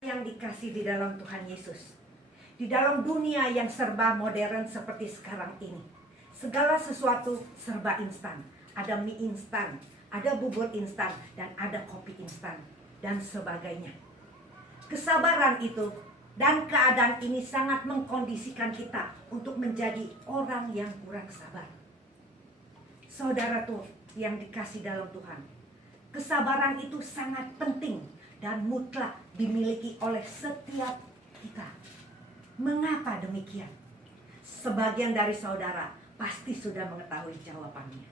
Yang dikasih di dalam Tuhan Yesus, di dalam dunia yang serba modern seperti sekarang ini, segala sesuatu serba instan. Ada mie instan, ada bubur instan, dan ada kopi instan, dan sebagainya. Kesabaran itu dan keadaan ini sangat mengkondisikan kita untuk menjadi orang yang kurang sabar. Saudara tuh yang dikasih dalam Tuhan, kesabaran itu sangat penting dan mutlak dimiliki oleh setiap kita. Mengapa demikian? Sebagian dari saudara pasti sudah mengetahui jawabannya.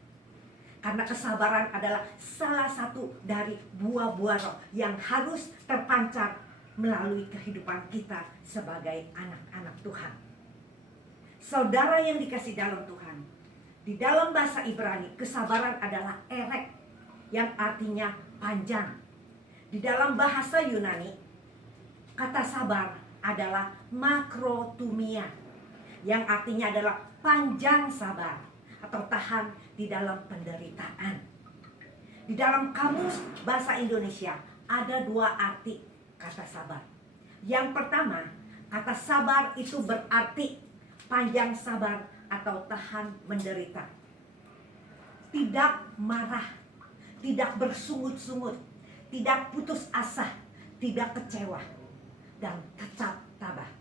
Karena kesabaran adalah salah satu dari buah-buah roh yang harus terpancar melalui kehidupan kita sebagai anak-anak Tuhan. Saudara yang dikasih dalam Tuhan, di dalam bahasa Ibrani kesabaran adalah erek, yang artinya panjang. Di dalam bahasa Yunani, kata sabar adalah makrotumia, yang artinya adalah panjang sabar atau tahan di dalam penderitaan. Di dalam kamus bahasa Indonesia ada dua arti kata sabar. Yang pertama, kata sabar itu berarti panjang sabar atau tahan menderita. Tidak marah, tidak bersungut-sungut, tidak putus asa, tidak kecewa, dan tetap tabah.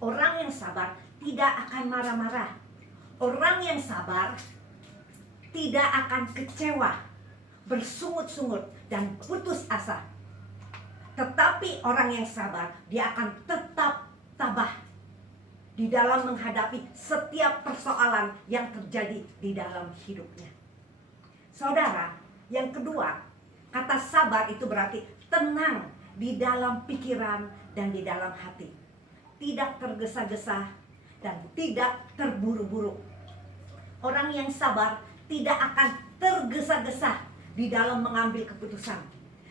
Orang yang sabar tidak akan marah-marah. Orang yang sabar tidak akan kecewa, bersungut-sungut, dan putus asa. Tetapi orang yang sabar, dia akan tetap tabah di dalam menghadapi setiap persoalan yang terjadi di dalam hidupnya. Saudara, yang kedua, kata sabar itu berarti tenang di dalam pikiran dan di dalam hati. Tidak tergesa-gesa dan tidak terburu-buru. Orang yang sabar tidak akan tergesa-gesa di dalam mengambil keputusan,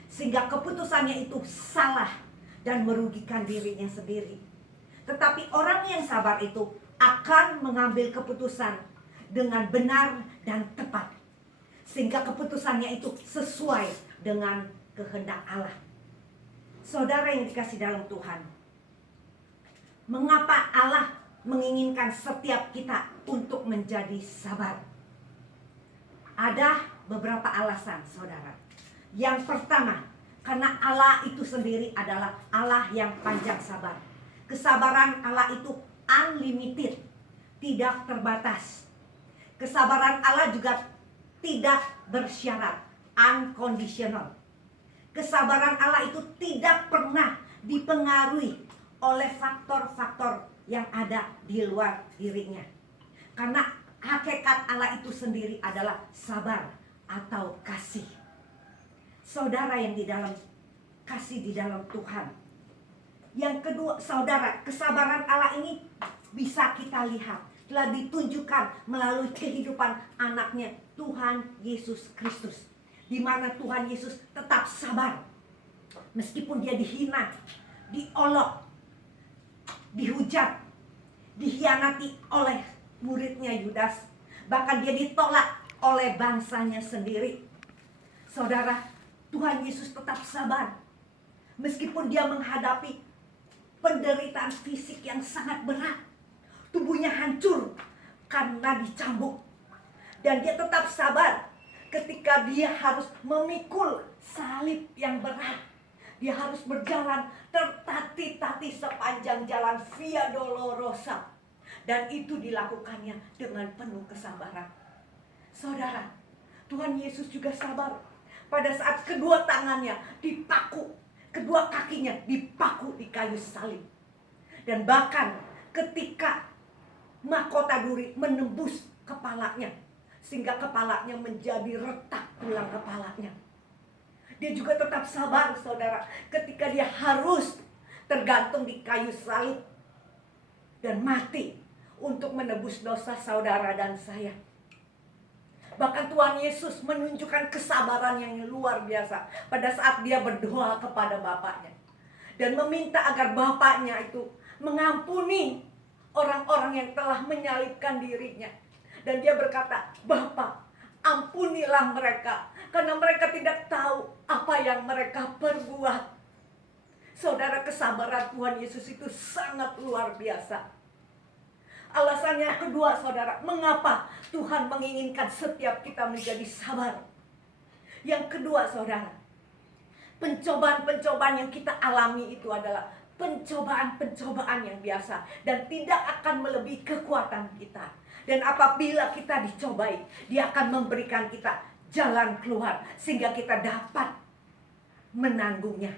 sehingga keputusannya itu salah dan merugikan dirinya sendiri. Tetapi orang yang sabar itu akan mengambil keputusan dengan benar dan tepat, sehingga keputusannya itu sesuai dengan kehendak Allah. Saudara yang dikasih dalam Tuhan, mengapa Allah menginginkan setiap kita untuk menjadi sabar? Ada beberapa alasan, saudara. Yang pertama, karena Allah itu sendiri adalah Allah yang panjang sabar. Kesabaran Allah itu unlimited, tidak terbatas. Kesabaran Allah juga tidak bersyarat, unconditional. Kesabaran Allah itu tidak pernah dipengaruhi oleh faktor-faktor yang ada di luar dirinya. Karena hakikat Allah itu sendiri adalah sabar atau kasih. Saudara yang di dalam kasih di dalam Tuhan. Yang kedua, saudara, kesabaran Allah ini bisa kita lihat telah ditunjukkan melalui kehidupan anaknya Tuhan Yesus Kristus, di mana Tuhan Yesus tetap sabar meskipun dia dihina, diolok, dihujat, dikhianati oleh muridnya Yudas, bahkan dia ditolak oleh bangsanya sendiri. Saudara, Tuhan Yesus tetap sabar meskipun dia menghadapi penderitaan fisik yang sangat berat. Tubuhnya hancur karena dicambuk. Dan dia tetap sabar ketika dia harus memikul salib yang berat. Dia harus berjalan tertatih-tatih sepanjang jalan Via Dolorosa. Dan itu dilakukannya dengan penuh kesabaran. Saudara, Tuhan Yesus juga sabar pada saat kedua tangannya dipaku, kedua kakinya dipaku di kayu salib. Dan bahkan ketika mahkota duri menembus kepalanya, sehingga kepalanya menjadi retak tulang kepalanya. Dia juga tetap sabar, saudara, ketika dia harus tergantung di kayu salib dan mati untuk menebus dosa saudara dan saya. Bahkan Tuhan Yesus menunjukkan kesabaran yang luar biasa pada saat dia berdoa kepada Bapaknya dan meminta agar Bapaknya itu mengampuni orang-orang yang telah menyalibkan dirinya. Dan dia berkata, Bapa, ampunilah mereka, karena mereka tidak tahu apa yang mereka perbuat. Saudara, kesabaran Tuhan Yesus itu sangat luar biasa. Alasan yang kedua, saudara, mengapa Tuhan menginginkan setiap kita menjadi sabar. Yang kedua, saudara, pencobaan-pencobaan yang kita alami itu adalah pencobaan-pencobaan yang biasa dan tidak akan melebihi kekuatan kita. Dan apabila kita dicobai, Dia akan memberikan kita jalan keluar sehingga kita dapat menanggungnya.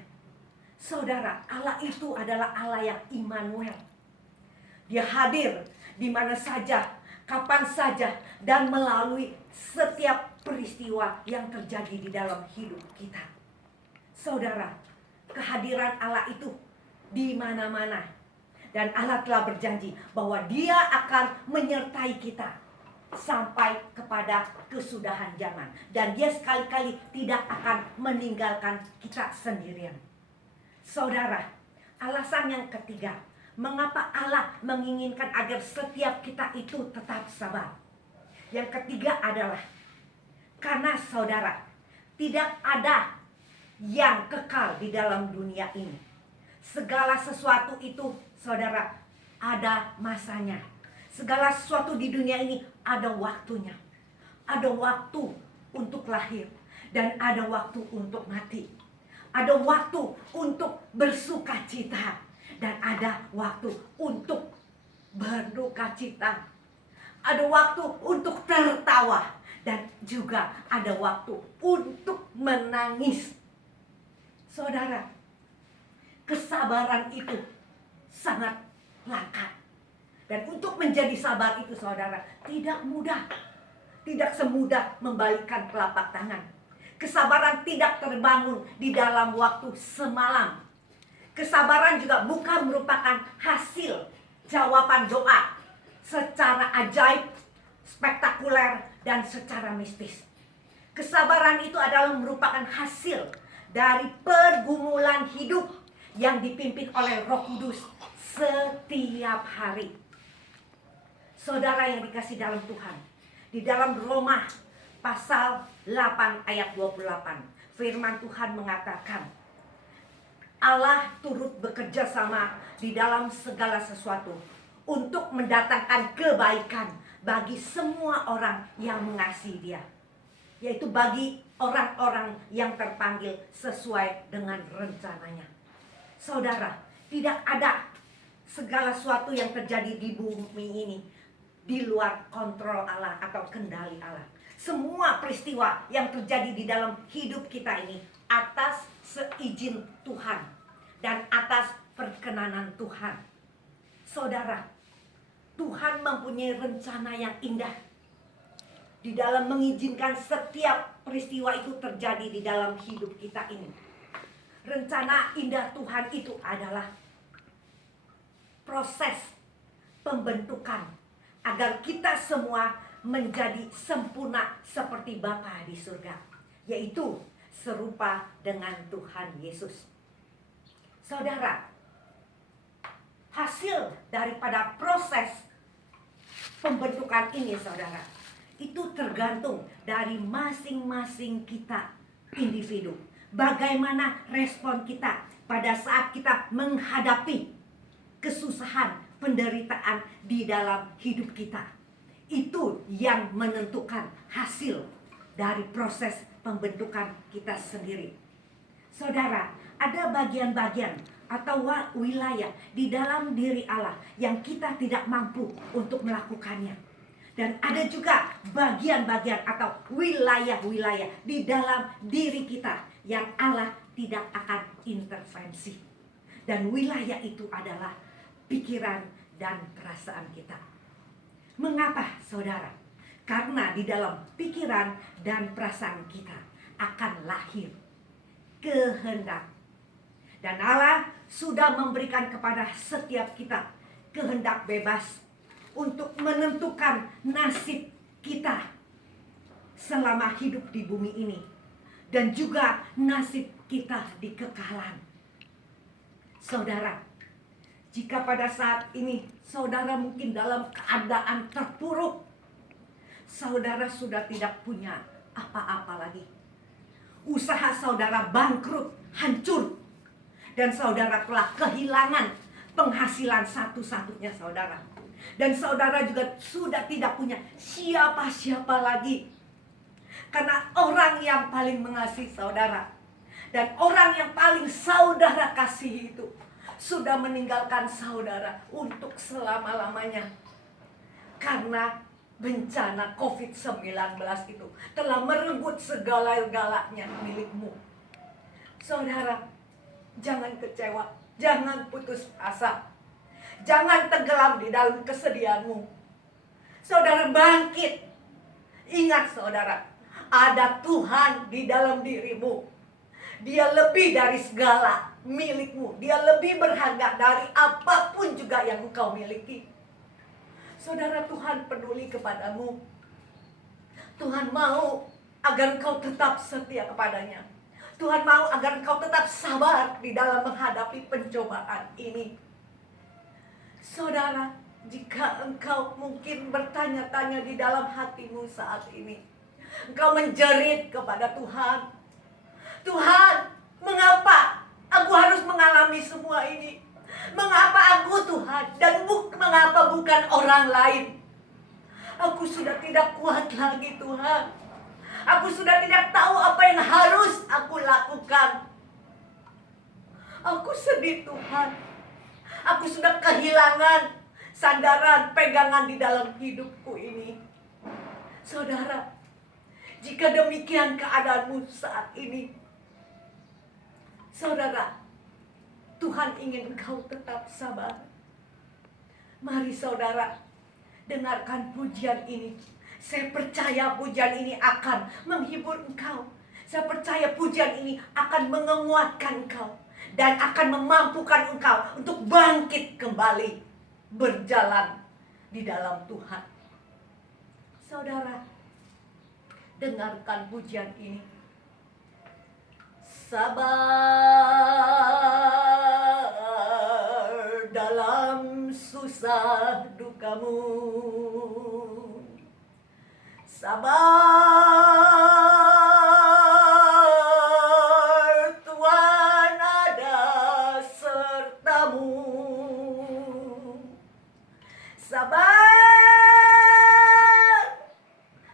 Saudara, Allah itu adalah Allah yang Immanuel. Dia hadir di mana saja, kapan saja, dan melalui setiap peristiwa yang terjadi di dalam hidup kita. Saudara, kehadiran Allah itu di mana-mana. Dan Allah telah berjanji bahwa Dia akan menyertai kita sampai kepada kesudahan zaman. Dan Dia sekali-kali tidak akan meninggalkan kita sendirian. Saudara, alasan yang ketiga, mengapa Allah menginginkan agar setiap kita itu tetap sabar. Yang ketiga adalah karena saudara, tidak ada yang kekal di dalam dunia ini. Segala sesuatu itu, saudara, ada masanya. Segala sesuatu di dunia ini ada waktunya. Ada waktu untuk lahir dan ada waktu untuk mati. Ada waktu untuk bersuka cita dan ada waktu untuk berduka cita. Ada waktu untuk tertawa dan juga ada waktu untuk menangis. Saudara, kesabaran itu sangat langka. Dan untuk menjadi sabar itu, saudara, tidak mudah. Tidak semudah membalikkan telapak tangan. Kesabaran tidak terbangun di dalam waktu semalam. Kesabaran juga bukan merupakan hasil jawaban doa secara ajaib, spektakuler, dan secara mistis. Kesabaran itu adalah merupakan hasil dari pergumulan hidup yang dipimpin oleh Roh Kudus setiap hari. Saudara yang dikasih dalam Tuhan, di dalam Roma pasal 8 ayat 28, firman Tuhan mengatakan, Allah turut bekerja sama di dalam segala sesuatu untuk mendatangkan kebaikan bagi semua orang yang mengasihi Dia, yaitu bagi orang-orang yang terpanggil sesuai dengan rencananya. Saudara, tidak ada segala sesuatu yang terjadi di bumi ini di luar kontrol Allah atau kendali Allah. Semua peristiwa yang terjadi di dalam hidup kita ini atas seizin Tuhan dan atas perkenanan Tuhan. Saudara, Tuhan mempunyai rencana yang indah di dalam mengizinkan setiap peristiwa itu terjadi di dalam hidup kita ini. Rencana indah Tuhan itu adalah proses pembentukan agar kita semua menjadi sempurna seperti Bapa di surga, yaitu serupa dengan Tuhan Yesus. Saudara, hasil daripada proses pembentukan ini, saudara, itu tergantung dari masing-masing kita individu. Bagaimana respon kita pada saat kita menghadapi kesusahan, penderitaan di dalam hidup kita. Itu yang menentukan hasil dari proses pembentukan kita sendiri. Saudara, ada bagian-bagian atau wilayah di dalam diri Allah yang kita tidak mampu untuk melakukannya. Dan ada juga bagian-bagian atau wilayah-wilayah di dalam diri kita yang Allah tidak akan intervensi. Dan wilayah itu adalah pikiran dan perasaan kita. Mengapa, saudara? Karena di dalam pikiran dan perasaan kita akan lahir kehendak. Dan Allah sudah memberikan kepada setiap kita kehendak bebas untuk menentukan nasib kita selama hidup di bumi ini. Dan juga nasib kita di kekalan. Saudara, jika pada saat ini saudara mungkin dalam keadaan terpuruk, saudara sudah tidak punya apa-apa lagi. Usaha saudara bangkrut, hancur. Dan saudara telah kehilangan penghasilan satu-satunya saudara. Dan saudara juga sudah tidak punya siapa-siapa lagi. Karena orang yang paling mengasihi saudara dan orang yang paling saudara kasih itu sudah meninggalkan saudara untuk selama-lamanya. Karena bencana COVID-19 itu telah merenggut segala-galanya milikmu. Saudara, jangan kecewa, jangan putus asa, jangan tenggelam di dalam kesedihanmu. Saudara, bangkit. Ingat saudara, ada Tuhan di dalam dirimu. Dia lebih dari segala milikmu. Dia lebih berharga dari apapun juga yang engkau miliki. Saudara, Tuhan peduli kepadamu. Tuhan mau agar engkau tetap setia kepadanya. Tuhan mau agar engkau tetap sabar di dalam menghadapi pencobaan ini. Saudara, jika engkau mungkin bertanya-tanya di dalam hatimu saat ini, engkau menjerit kepada Tuhan. Tuhan, mengapa aku harus mengalami semua ini? Mengapa aku Tuhan dan mengapa bukan orang lain? Aku sudah tidak kuat lagi Tuhan. Aku sudah tidak tahu apa yang harus aku lakukan. Aku sedih Tuhan. Aku sudah kehilangan sandaran pegangan di dalam hidupku ini. Saudara, jika demikian keadaanmu saat ini, saudara, Tuhan ingin engkau tetap sabar. Mari saudara, dengarkan pujian ini. Saya percaya pujian ini akan menghibur engkau. Saya percaya pujian ini akan menguatkan engkau dan akan memampukan engkau untuk bangkit kembali berjalan di dalam Tuhan. Saudara, dengarkan pujian ini. Sabar dalam susah dukamu. Sabar, Tuhan ada sertamu. Sabar,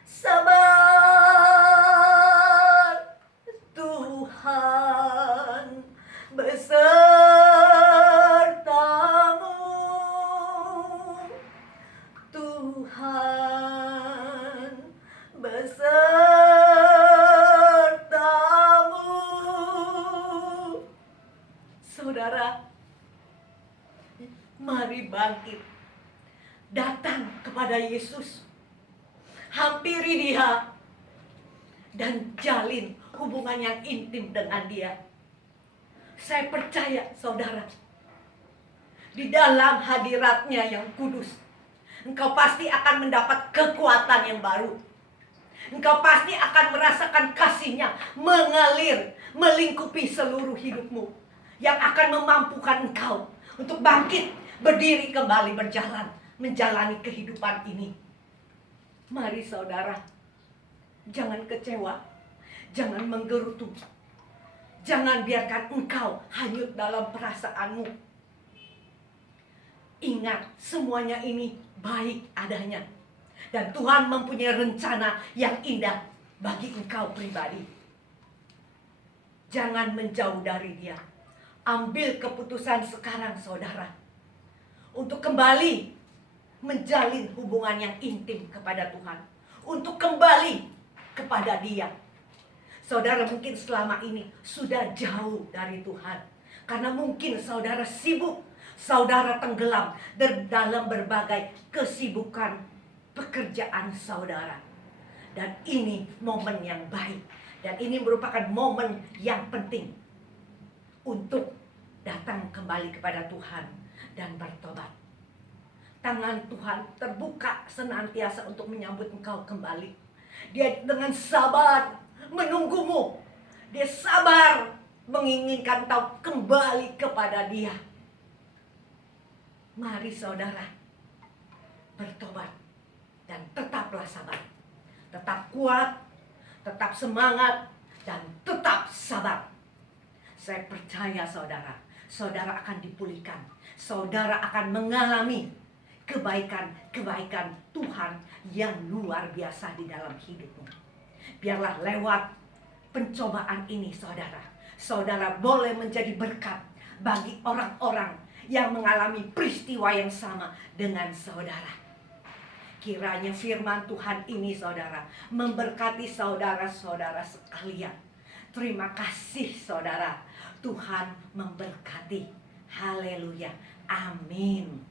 sabar, Tuhan besertamu. Tuhan besertamu. Saudara, mari bangkit. Datang kepada Yesus. Hampiri Dia dan jalin hubungan yang intim dengan Dia. Saya percaya saudara, di dalam hadiratnya yang kudus, engkau pasti akan mendapat kekuatan yang baru. Engkau pasti akan merasakan kasih-Nya mengalir, melingkupi seluruh hidupmu, yang akan memampukan engkau untuk bangkit, berdiri kembali, berjalan, menjalani kehidupan ini. Mari saudara, jangan kecewa, jangan menggerutu, jangan biarkan engkau hanyut dalam perasaanmu. Ingat, semuanya ini baik adanya. Dan Tuhan mempunyai rencana yang indah bagi engkau pribadi. Jangan menjauh dari Dia. Ambil keputusan sekarang saudara, untuk kembali menjalin hubungan yang intim kepada Tuhan. Untuk kembali kepada Dia. Saudara mungkin selama ini sudah jauh dari Tuhan. Karena mungkin saudara sibuk, saudara tenggelam dalam berbagai kesibukan pekerjaan saudara. Dan ini momen yang baik. Dan ini merupakan momen yang penting untuk datang kembali kepada Tuhan dan bertobat. Tangan Tuhan terbuka senantiasa untuk menyambut engkau kembali. Dia dengan sabar menunggumu. Dia sabar menginginkan engkau kembali kepada Dia. Mari saudara, bertobat dan tetaplah sabar. Tetap kuat, tetap semangat, dan tetap sabar. Saya percaya saudara, saudara akan dipulihkan. Saudara akan mengalami kebaikan Tuhan yang luar biasa di dalam hidupmu. Biarlah lewat pencobaan ini saudara boleh menjadi berkat bagi orang-orang yang mengalami peristiwa yang sama dengan saudara. Kiranya firman Tuhan ini saudara memberkati saudara-saudara sekalian. Terima kasih saudara. Tuhan memberkati. Haleluya. Amin.